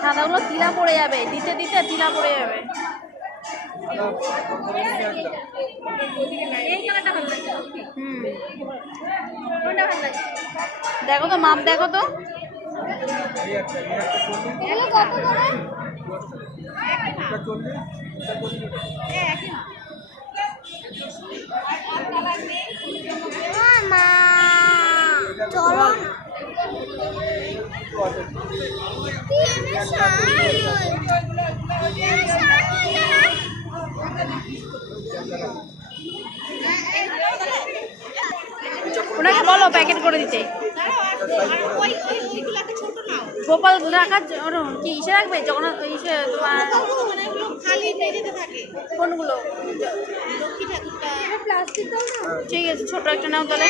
সাদাগুলো তিলা পড়ে যাবে, দিতে দিতে তিলা পড়ে যাবে। দেখো তো, মাপ দেখো তো। ওনাকে বলো প্যাকেট করে দিতে। গোপাল রাখার কি ইসে রাখবে জগন্নাথ ইসে তোমার কোনগুলো? ঠিক আছে, ছোট একটা নাও তাহলে।